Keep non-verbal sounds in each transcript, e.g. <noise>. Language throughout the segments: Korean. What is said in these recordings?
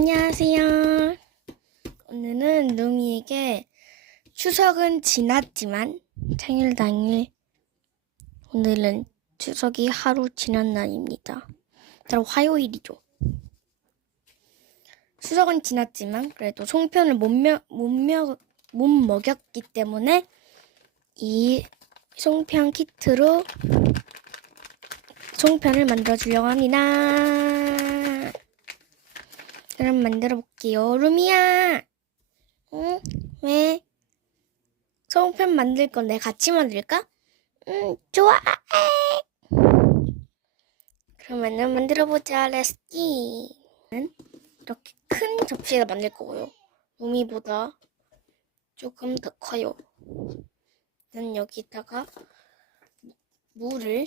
안녕하세요. 오늘은 루미에게 추석은 지났지만 생일 당일 오늘은 추석이 하루 지난 날입니다. 바로 화요일이죠. 추석은 지났지만 그래도 송편을 못, 며, 못, 며, 못 먹였기 때문에 이 송편 키트로 송편을 만들어 주려고 합니다. 그럼 만들어 볼게요. 루미야! 응? 왜? 송편 만들 건데 같이 만들까? 응, 좋아! 그러면은 만들어 보자. 레스키! 이렇게 큰 접시에다 만들 거고요. 루미보다 조금 더 커요. 난 여기다가 물을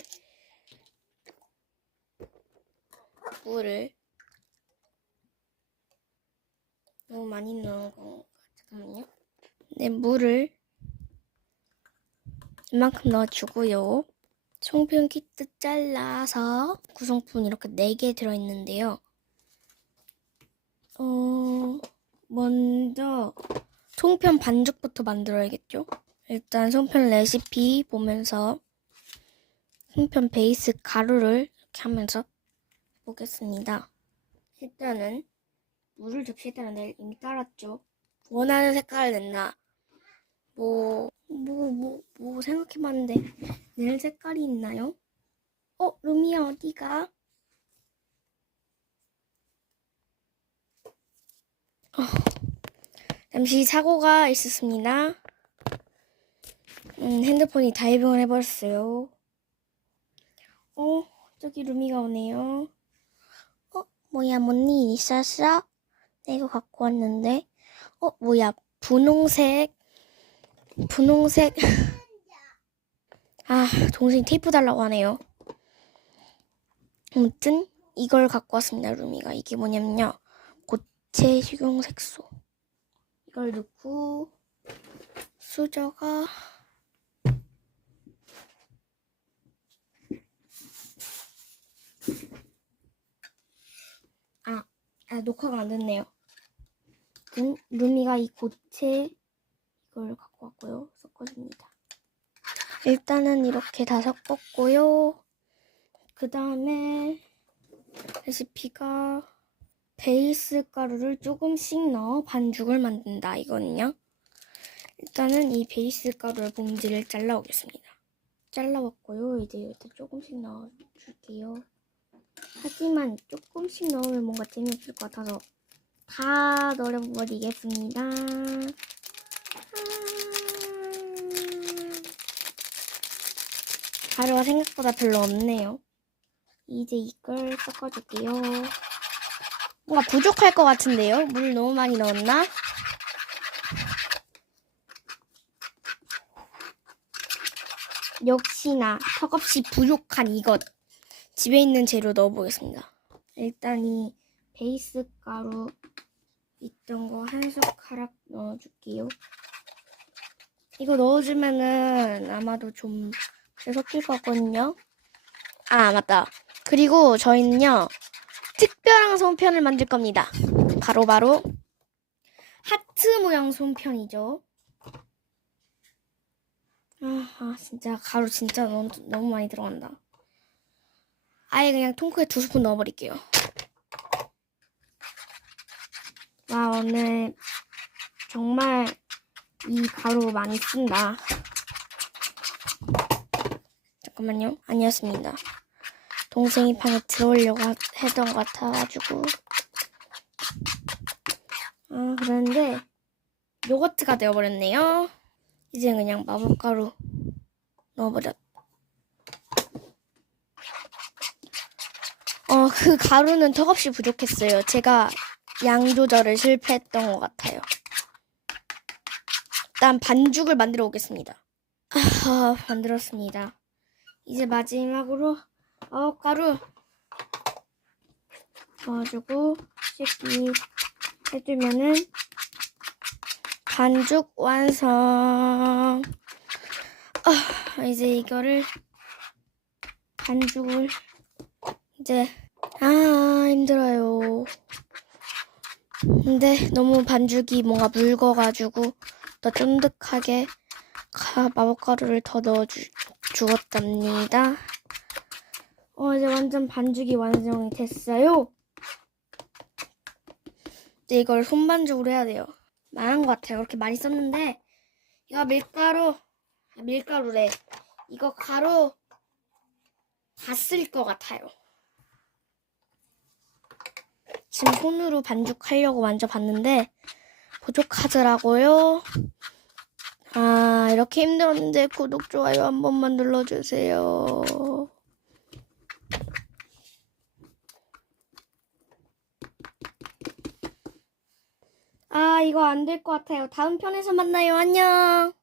물을 너무 많이 넣은 건가? 잠깐만요. 네, 물을 이만큼 넣어주고요. 송편 키트 잘라서 구성품 이렇게 4개 들어있는데요. 어, 먼저 송편 반죽부터 만들어야겠죠? 일단 송편 레시피 보면서 송편 베이스 가루를 이렇게 하면서 보겠습니다. 일단은 물을 접시에다가 내 이미 따랐죠. 원하는 색깔을 냈나? 뭐, 뭐, 뭐, 뭐 생각해봤는데 낼 색깔이 있나요? 어, 루미야 어디가? 어, 잠시 사고가 있었습니다. 음, 핸드폰이 다이빙을 해버렸어요. 어, 저기 루미가 오네요. 어, 뭐야, 뭔 일 있었어? 내 이거 갖고 왔는데. 어, 뭐야, 분홍색. 분홍색. <laughs> 아, 동생이 테이프 달라고 하네요. 아무튼, 이걸 갖고 왔습니다, 루미가. 이게 뭐냐면요. 고체 식용 색소. 이걸 넣고, 수저가, 아, 녹화가 안 됐네요. 음, 루미가 이 고체 이걸 갖고 왔고요. 섞어줍니다. 일단은 이렇게 다 섞었고요. 그 다음에 레시피가 베이스 가루를 조금씩 넣어 반죽을 만든다. 이거는요. 일단은 이 베이스 가루의 봉지를 잘라오겠습니다. 잘라왔고요. 이제 여기다 조금씩 넣어줄게요. 하지만 조금씩 넣으면 뭔가 재미없을 것 같아서 다 넣어버리겠습니다. 아. 가루가 생각보다 별로 없네요. 이제 이걸 섞어줄게요. 뭔가 부족할 것 같은데요? 물 너무 많이 넣었나? 역시나 턱없이 부족한 이것. 집에 있는 재료 넣어보겠습니다. 일단 이 베이스 가루 있던 거 한 숟가락 넣어줄게요. 이거 넣어주면은 아마도 좀잘 섞일 것 같거든요. 아, 맞다. 그리고 저희는요, 특별한 손편을 만들 겁니다. 바로바로 하트 모양 손편이죠. 아, 아, 진짜 가루 진짜 너무, 너무 많이 들어간다. 아예 그냥 통크에 두 스푼 넣어버릴게요. 와, 오늘 정말 이 가루 많이 쓴다. 잠깐만요. 아니었습니다. 동생이 방에 들어오려고 하- 했던 것 같아가지고. 아, 그런데 요거트가 되어버렸네요. 이제 그냥 마법가루 넣어버렸. 어, 그 가루는 턱없이 부족했어요. 제가 양 조절을 실패했던 것 같아요. 일단 반죽을 만들어 오겠습니다. 아, 만들었습니다. 이제 마지막으로 어, 가루 넣어주고 씻기 해주면은 반죽 완성. 아, 이제 이거를 반죽을 이제 아 힘들어요. 근데 너무 반죽이 뭔가 묽어가지고 더 쫀득하게 가, 마법가루를 더 넣어주 주었답니다. 어, 이제 완전 반죽이 완성이 됐어요. 이제 이걸 손반죽으로 해야 돼요. 망한 것 같아요. 그렇게 많이 썼는데 이거 밀가루 아, 밀가루래. 이거 가루 다 쓸 것 같아요. 지금 손으로 반죽하려고 만져봤는데 부족하더라고요. 아 이렇게 힘들었는데 구독 좋아요 한 번만 눌러주세요. 아 이거 안 될 것 같아요. 다음 편에서 만나요. 안녕.